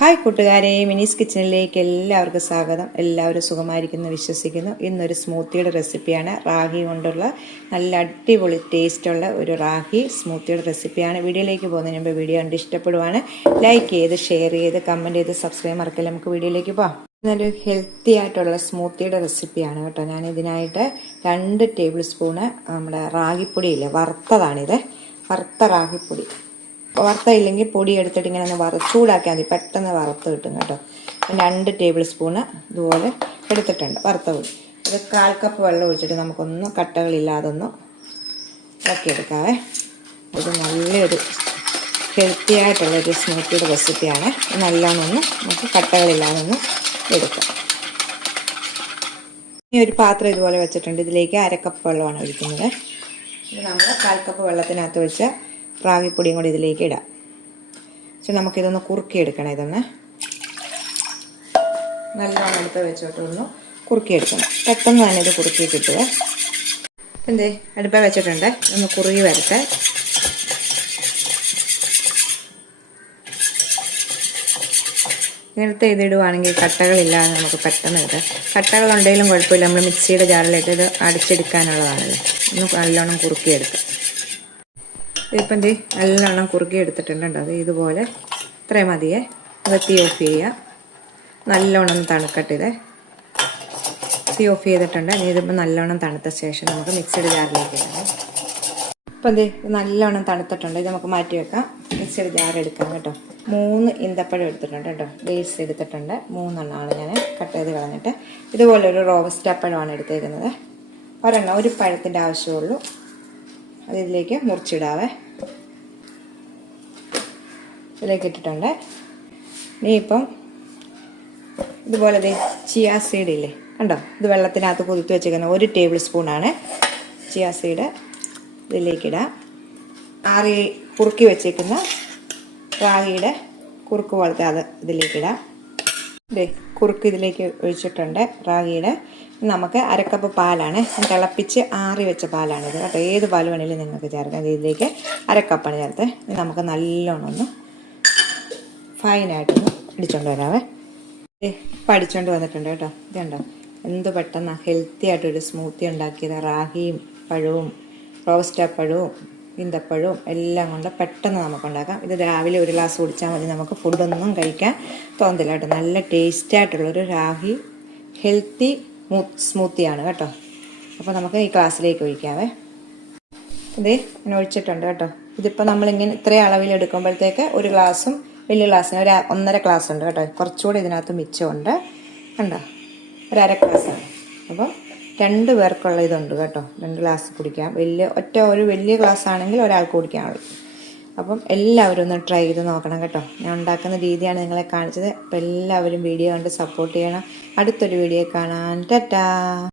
Hi കൂട്ടുകാരെ മിനീസ് കിച്ചണിലേക്ക് എല്ലാവർക്കും സ്വാഗതം. എല്ലാവരും സുഖമായിരിക്കുന്നു വിശ്വസിക്കുന്നു. ഇന്നൊരു സ്മൂത്തിയുടെ റെസിപ്പിയാണ്. റാഗി കൊണ്ടുള്ള നല്ല അടിപൊളി ടേസ്റ്റുള്ള ഒരു റാഗി സ്മൂത്തിയുടെ റെസിപ്പിയാണ്. വീഡിയോയിലേക്ക് പോകുന്നതിന് മുമ്പ് വീഡിയോ കണ്ട് ഇഷ്ടപ്പെടുവാണ്. ലൈക്ക് ചെയ്ത് ഷെയർ ചെയ്ത് കമന്റ് ചെയ്ത് സബ്സ്ക്രൈബ് മറക്കില്ല? നമുക്ക് വീഡിയോയിലേക്ക് പോകാം നല്ലൊരു ഹെൽത്തി ആയിട്ടുള്ള സ്മൂത്തിയുടെ റെസിപ്പിയാണ് കേട്ടോ. ഞാൻ ഇതിനായിട്ട് രണ്ട് ടേബിൾ സ്പൂണ് നമ്മുടെ റാഗിപ്പൊടിയില്ലേ വറുത്തതാണിത്. വറുത്ത റാഗിപ്പൊടി. വറുത്തയില്ലെങ്കിൽ പൊടി എടുത്തിട്ട് ഇങ്ങനെ ഒന്ന് വറ ചൂടാക്കിയാൽ മതി. പെട്ടെന്ന് വറുത്ത് കിട്ടും കേട്ടോ. രണ്ട് ടേബിൾ സ്പൂണ് ഇതുപോലെ എടുത്തിട്ടുണ്ട് വറുത്ത പൊടി. ഇത് കാൽ കപ്പ് വെള്ളം ഒഴിച്ചിട്ട് നമുക്കൊന്ന് കട്ടകളില്ലാതെ ഒന്ന് ഇളക്കിയെടുക്കാവേ. ഇത് നല്ലൊരു ഹെൽത്തി ആയിട്ടുള്ള ഒരു സ്മൂത്തിയുടെ റെസിപ്പിയാണ് നല്ലോണം ഒന്ന് നമുക്ക് കട്ടകളില്ലാതെ ഒന്ന് എടുക്കാം. ഇനി ഒരു പാത്രം ഇതുപോലെ വെച്ചിട്ടുണ്ട്. ഇതിലേക്ക് അരക്കപ്പ് വെള്ളമാണ് ഒഴിക്കുന്നത്. ഇത് നമ്മൾ കാൽ കപ്പ് വെള്ളത്തിനകത്ത് വെച്ച് റാഗിപ്പൊടിയും കൂടി ഇതിലേക്ക് ഇടാം. പക്ഷെ നമുക്കിതൊന്ന് കുറുക്കിയെടുക്കണം ഇതൊന്ന്. നല്ലോണം എടുത്ത് വെച്ചോട്ട് ഒന്ന് കുറുക്കിയെടുക്കണം. പെട്ടെന്ന് തന്നെ ഇത് കുറുക്കി കിട്ടുക. എന്തേ അടുപ്പ വെച്ചിട്ടുണ്ട്. ഒന്ന് കുറുകി വരട്ടെ. നേരത്തെ ഇതിടുവാണെങ്കിൽ കട്ടകളില്ലാതെ നമുക്ക് പെട്ടെന്ന് കിട്ടും. കട്ടകളുണ്ടെങ്കിലും കുഴപ്പമില്ല. നമ്മൾ മിക്സിയുടെ ജാറിലേക്ക് ഇത് അടിച്ചെടുക്കാനുള്ളതാണല്ലോ. ഒന്ന് നല്ലോണം കുറുക്കിയെടുക്കാം. ഇപ്പം എന്ത് നല്ലോണം കുറുകി എടുത്തിട്ടുണ്ട് അത് ഇതുപോലെ ഇത്രയും മതിയെ. തീ ഓഫ് ചെയ്യുക നല്ലോണം തണുക്കട്ടെ ഇത്. തീ ഓഫ് ചെയ്തിട്ടുണ്ട്. ഇനി ഇതിപ്പോൾ നല്ലോണം തണുത്ത ശേഷം നമുക്ക് മിക്സഡ് ജാറിലേക്ക് ഇടാം. ഇപ്പം എന്ത് നല്ലോണം തണുത്തിട്ടുണ്ട്. ഇത് നമുക്ക് മാറ്റി വെക്കാം. മിക്സഡ് ജാർ എടുക്കാം കേട്ടോ. മൂന്ന് ഇന്തപ്പഴം എടുത്തിട്ടുണ്ട് കേട്ടോ. ബേസ് എടുത്തിട്ടുണ്ട്. മൂന്നെണ്ണമാണ് ഞാൻ കട്ട് ചെയ്ത് കളഞ്ഞിട്ട്. ഇതുപോലെ ഒരു റോബസ്റ്റ് അപ്പഴമാണ് എടുത്തേക്കുന്നത്. ഒരെണ്ണം ഒരു പഴത്തിന്റെ ആവശ്യമുള്ളൂ. അത് ഇതിലേക്ക് മുറിച്ചിടാവേ. ഇതിലേക്ക് ഇട്ടിട്ടുണ്ട്. ഇനി ഇപ്പം ഇതുപോലെ ദേ ചിയാ സീഡ് ഇല്ലേ? കണ്ടോ? ഇത് വെള്ളത്തിനകത്ത് കുതിർത്ത് വെച്ചേക്കുന്ന ഒരു ടേബിൾ സ്പൂണാണ് ചിയാ സീഡ് ഇതിലേക്കിടാം ആറി കുറുക്കി വെച്ചേക്കുന്ന റാഗിയുടെ കുറുക്ക് പോലത്തെ അത് ഇതിലേക്കിടാം ദേ കുറുക്ക് ഇതിലേക്ക് ഒഴിച്ചിട്ടുണ്ട് റാഗിയുടെ. നമുക്ക് അരക്കപ്പ് പാലാണ്. തിളപ്പിച്ച് ആറി വെച്ച പാലാണിത് കേട്ടോ. ഏത് പാൽ വേണമെങ്കിലും നിങ്ങൾക്ക് ചേർക്കാം. ഇതിലേക്ക് അരക്കപ്പാണ് ചേർത്ത്. നമുക്ക് നല്ലോണം ഒന്ന് ഫൈനായിട്ടൊന്ന് ഇടിച്ചോണ്ട് വരാവേ. പഠിച്ചോണ്ട് വന്നിട്ടുണ്ട് കേട്ടോ. ഇതുണ്ടോ എന്ത് പെട്ടെന്ന്. ഹെൽത്തി ആയിട്ടൊരു സ്മൂത്തി ഉണ്ടാക്കിയത്. റാഗിയും പഴവും റോസ്റ്റ പഴവും. ഈന്തപ്പഴവും എല്ലാം കൊണ്ട് പെട്ടെന്ന് നമുക്ക് ഉണ്ടാക്കാം. ഇത് രാവിലെ ഒരു ഗ്ലാസ് കുടിച്ചാൽ മതി. നമുക്ക് ഫുഡൊന്നും കഴിക്കാൻ തോന്നില്ല നല്ല ടേസ്റ്റായിട്ടുള്ളൊരു രാഹി ഹെൽത്തി സ്മൂത്തിയാണ് കേട്ടോ. അപ്പോൾ നമുക്ക് ഈ ഗ്ലാസ്സിലേക്ക് ഒഴിക്കാവേ. ഇതേ ഇങ്ങനെ ഒഴിച്ചിട്ടുണ്ട് കേട്ടോ. ഇതിപ്പോൾ നമ്മളിങ്ങനെ ഇത്രയും അളവിൽ എടുക്കുമ്പോഴത്തേക്ക് ഒരു ഗ്ലാസും വലിയ ഗ്ലാസ്സിന് ഒരു ഒന്നര ഗ്ലാസ് ഉണ്ട് കേട്ടോ. കുറച്ചുകൂടി ഇതിനകത്ത് മിച്ചമുണ്ട്. കണ്ടോ? ഒരു അര ഗ്ലാസ്സാണ് അപ്പം രണ്ട് പേർക്കുള്ള ഇതുണ്ട് കേട്ടോ. രണ്ട് ഗ്ലാസ് കുടിക്കാം. വലിയ ഒറ്റ ഒരു വലിയ ഗ്ലാസ് ആണെങ്കിൽ ഒരാൾക്ക് കുടിക്കാനുള്ളൂ അപ്പം എല്ലാവരും ഒന്ന് ട്രൈ ചെയ്ത് നോക്കണം കേട്ടോ. ഞാൻ ഉണ്ടാക്കുന്ന രീതിയാണ് നിങ്ങളെ കാണിച്ചത്. അപ്പം എല്ലാവരും വീഡിയോ കണ്ട് സപ്പോർട്ട് ചെയ്യണം. അടുത്തൊരു വീഡിയോ കാണാൻ. ടാറ്റാ!